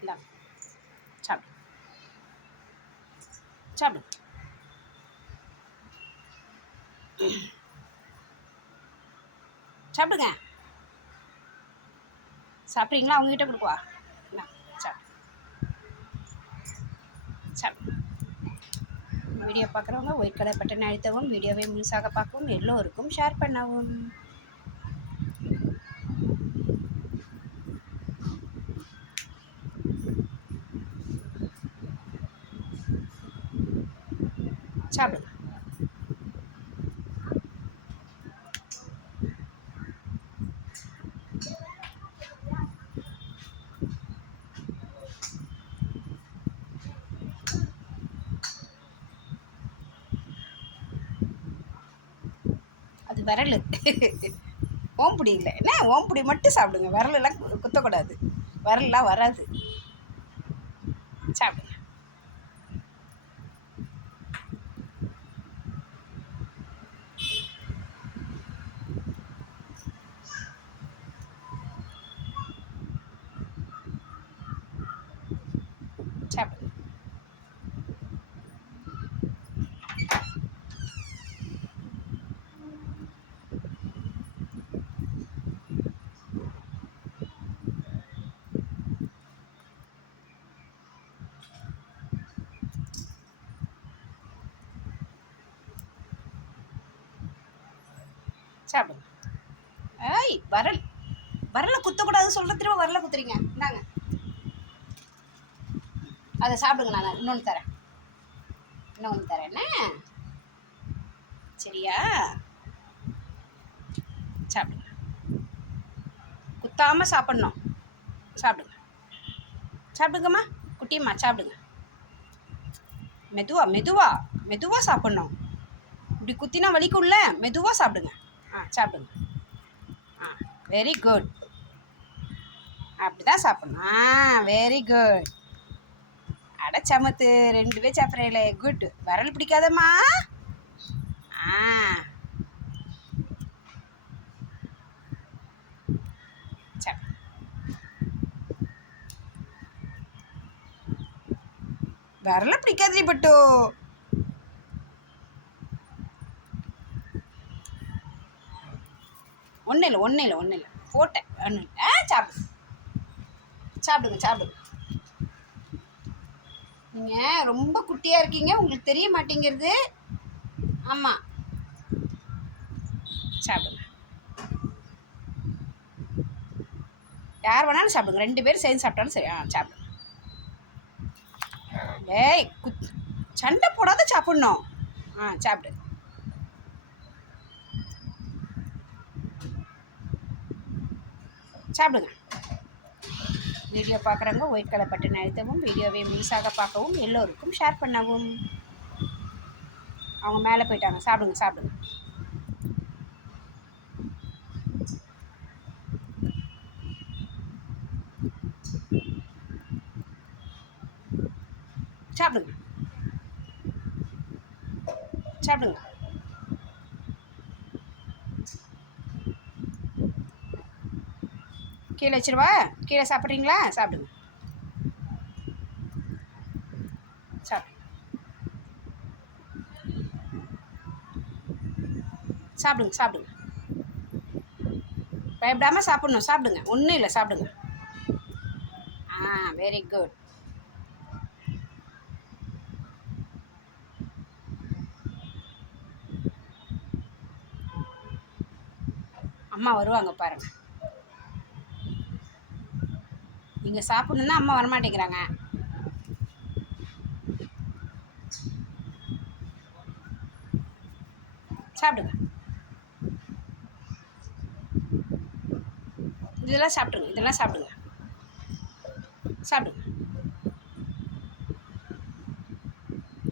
இந்தாங்க சாப்பிடு சாப்பிடு சாப்பிடுங்க சாப்பிட்றீங்களா அவங்ககிட்ட கொடுக்குவா என்ன சாப்பிடு சாப்பிடு வீடியோ பார்க்குறவங்க ஒயிட் கலர் பட்டன் அழுத்தவும் வீடியோவை முழுசாக பார்க்கவும் எல்லோருக்கும் ஷேர் பண்ணவும். சாப்பிடுங்க அது விரல். ஓம்புடி இல்லை. என்ன? ஓம்புடி மட்டும் சாப்பிடுங்க. விரலெல்லாம் கு- குத்தக்கூடாது. விரல்லாம் வராது. சாப்பிடுங்க சாப்பிடுங்க சாப்பிடுங்க ஏய் வரல். வரல குத்தக்கூடாது சொல்கிற திரும்ப வரல குத்துறீங்க. இந்தாங்க. அதை சாப்பிடுங்க நான் இன்னொன்று தரேன். இன்னொன்று தரேன். என்ன? சரியா? சாப்பிடுங்க. குத்தாமல் சாப்பிட்ணும். சாப்பிடுங்க. சாப்பிடுங்கம்மா. குட்டியம்மா சாப்பிடுங்க. மெதுவா மெதுவா மெதுவாக சாப்பிட்ணும். இப்படி குத்தினா வலிக்கும்ல? மெதுவாக சாப்பிடுங்க. ஆ சாப்பிடுங்க. ஆ வெரி குட் அப்படி தான் சாப்பிட்ணும். ஆ வெரி குட் அட சமத்து ரெண்டு பேர் சாப்பிட்றீங்களே குட் விரல் பிடிக்காதம்மா. ஆ. சாப்பிடு விரல பிடிக்காதே பட்டு. ஒன்றும் இல்லை ஒன்றும் இல்லை ஒன்றும் இல்லை. போட்டேன் ஒன்றும் இல்லை. ஆ சாப்பிடு. சாப்பிடுங்க சாப்பிடுங்க. நீங்கள் ரொம்ப குட்டியாக இருக்கீங்க. உங்களுக்கு தெரிய மாட்டேங்கிறது. ஆமாம் சாப்பிடுங்க. யார் வேணாலும் சாப்பிடுங்க. ரெண்டு பேரும் சேர்ந்து சாப்பிட்டாலும் சரி. ஆ சாப்பிடுங்க. ஏய் குத் சண்டை போடாத சாப்பிட்ணும். ஆ சாப்பிடு. சாப்பிடுங்க. வீடியோ பார்க்குறவங்க ஒயிட் கலர் பட்டன் அழுத்தவும் வீடியோவை முழுசாக பார்க்கவும் எல்லோருக்கும் ஷேர் பண்ணவும். அவங்க மேலே போயிட்டாங்க. சாப்பிடுங்க சாப்பிடுங்க. சாப்பிடுங்க. சாப்பிடுங்க. கீழே வச்சிருவா? கீழே சாப்பிட்றீங்களா? சாப்பிடுங்க. சாப்பிடு சாப்பிடுங்க சாப்பிடுங்க. பயப்படாமல் சாப்பிடணும். சாப்பிடுங்க. ஒன்றும் இல்லை சாப்பிடுங்க. ஆ வெரி குட் அம்மா வருவாங்க பாருங்கள் நீங்கள் சாப்பிட்ணுன்னா அம்மா வரமாட்டேங்கிறாங்க. சாப்பிடுங்க. இதெல்லாம் சாப்பிடுங்க இதெல்லாம் சாப்பிடுங்க. சாப்பிடுங்க.